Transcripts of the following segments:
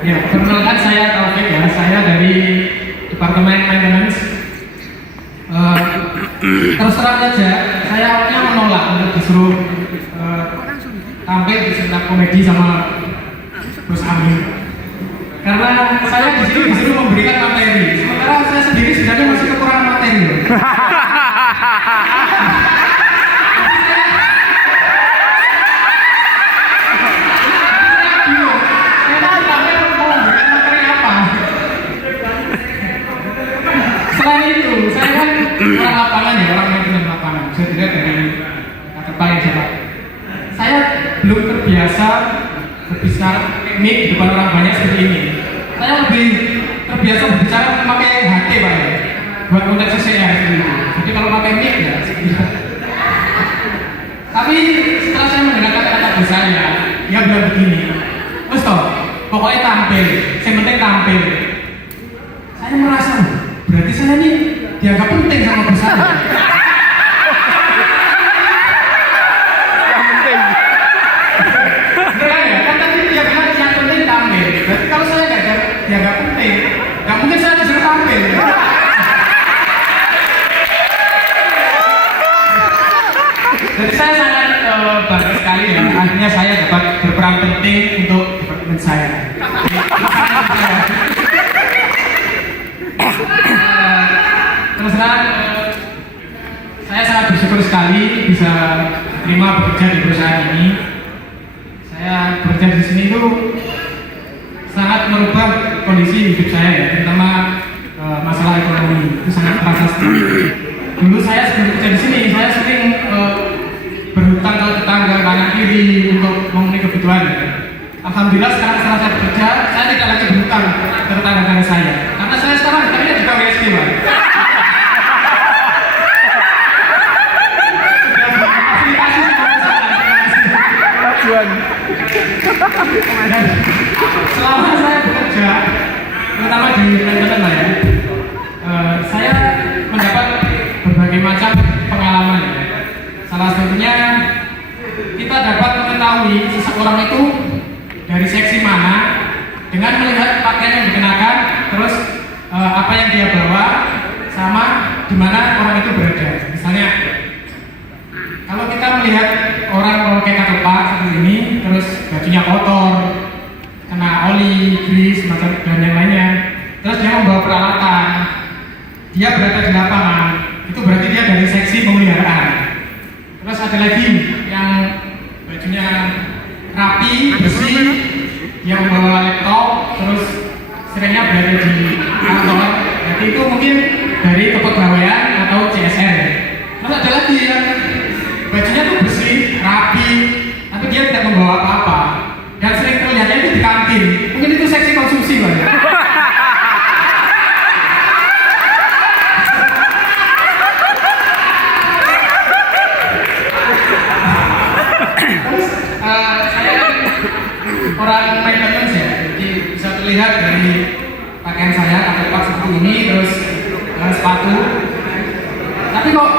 Ya, perkenalkan saya Taufik ya, saya dari Departemen Maintenance. Terus terang saja, saya awalnya menolak untuk disuruh tampil di stand-up komedi sama Bos Amin. Karena saya di sini disuruh memberikan materi, sementara saya sendiri sebenarnya masih kekurangan materi. Selain itu, saya kan orang lapangan ya, orang maintenance lapangan. Saya tidak dari kata yang saya. Saya belum terbiasa berbicara mic di depan orang banyak seperti ini. Saya lebih terbiasa berbicara memakai HP Pak ya, buat konteks CCR seperti itu. Jadi kalau pakai mic ya. Tapi setelah saya mendengarkan kata bos saya, dia bilang begini, "Mas toh, pokoknya tampil, yang penting tampil." Saya merasa berarti saya ini dianggap penting sama bos saya. Beneran ya? Kan tadi dia bilang yang penting tampil. Berarti kalau saya dianggap penting, nggak mungkin saya disuruh tampil. Jadi saya sangat bangga sekali ya. Akhirnya saya dapat berperan penting untuk departemen saya. Terus terang, saya sangat bersyukur sekali bisa terima bekerja di perusahaan ini. Saya bekerja di sini itu sangat merubah kondisi hidup saya ya, terutama masalah ekonomi itu sangat terasa sekali. Dulu saya sebelum bekerja di sini, saya sering berhutang ke tetangga kanan kiri untuk memenuhi kebutuhan. Alhamdulillah sekarang setelah saya bekerja, saya tidak lagi berhutang ke tetangga kanan saya, karena saya sekarang hutangnya juga WSG Pak. Selama saya bekerja, terutama di maintenance lah ya, saya mendapat berbagai macam pengalaman. Salah satunya kita dapat mengetahui seseorang itu dari seksi mana dengan melihat pakaian yang dikenakan, terus apa yang dia bawa, sama di mana orang itu berada. Misalnya, kalau kita melihat orang memakai katupak seperti ini, terus bajunya kotor, kena oli, grease, macam dan yang lainnya, terus dia membawa peralatan, dia berada di lapangan, itu berarti dia dari seksi pemeliharaan. Terus ada lagi yang bajunya rapi, bersih, dia membawa laptop, terus seringnya berada di kantor, jadi itu mungkin dari kepegawaian atau CSR. Terus ada lagi yang bajunya tuh bersih, rapi, tapi dia tidak membawa apa-apa dan sering terlihatnya itu di kantin. Mungkin itu seksi konsumsi Pak. Terus saya orang maintenance ya, jadi bisa terlihat dari pakaian saya, katupak seperti ini, terus sepatu. Tapi kok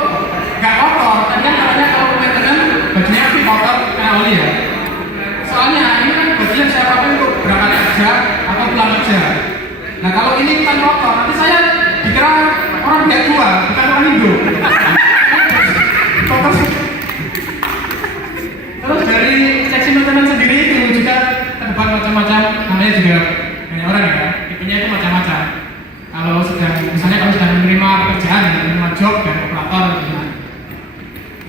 nggak kotor? Tadi kan katanya kalau maintenance bajunya kotor kena oli ya. Soalnya ini kan baju yang saya pakai untuk berangkat kerja atau pulang kerja. Nah kalau ini kan kotor, nanti saya dikira orang biak tua, bukan orang Indo. Kotor sih. Terus dari seksi maintenance sendiri itu juga terdapat macam-macam, namanya juga banyak orang ya, tipenya itu macam-macam. Kalau misalnya kalau sedang menerima pekerjaan, menerima job dan operator gitu.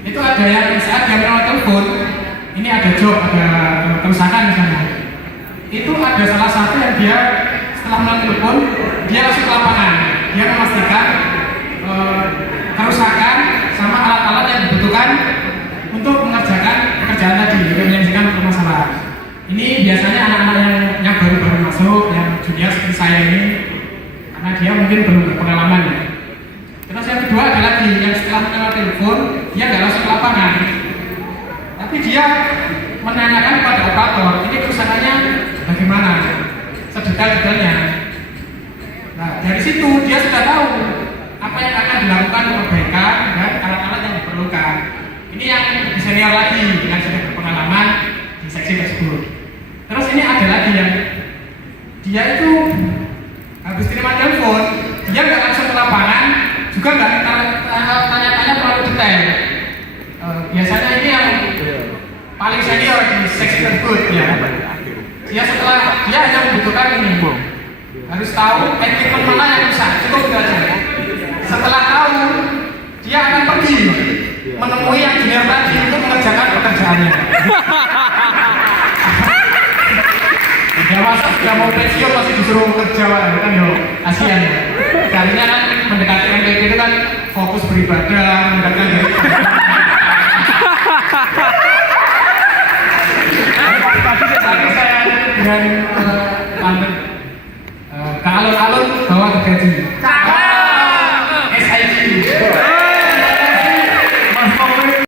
Itu ada yang saat dia menerima telepon, ini ada job, ada kerusakan misalnya. Itu ada salah satu yang dia setelah menerima telepon, dia langsung ke lapangan. Dia memastikan kerusakan sama alat-alat yang dibutuhkan untuk mengerjakan pekerjaan tadi, untuk menyelesaikan permasalahan. Ini biasanya anak-anak yang baru-baru masuk, yang junior seperti saya ini, karena dia mungkin belum berpengalaman ya. Terus yang kedua ada lagi yang setelah menerima telepon, dia nggak langsung ke lapangan, tapi dia menanyakan kepada operator, ini kerusakannya bagaimana, sedetail-detailnya. Nah dari situ dia sudah tahu apa yang akan dilakukan untuk perbaikan dan alat-alat yang diperlukan. Ini yang senior lagi, yang sudah berpengalaman, seksi tersebut. Terus ini ada lagi yang dia itu habis terima telepon, dia nggak langsung ke lapangan, juga nggak tanya-tanya terlalu detail. Biasanya ini yang paling senior di seksi tersebut ya. Dia hanya membutuhkan ini, harus tahu equipment mana yang rusak, cukup itu aja. Setelah tahu, dia akan pergi menemui yang junior tadi untuk mengerjakan pekerjaannya. Dia masuk, dia mau pensiun masih disuruh kerja kan yo, kasihan ya. Karena kan mendekati MPT itu kan fokus beribadah, mendekatkan diri. Tapi saya dengan pantun ke alun-alun bawa ke gaji.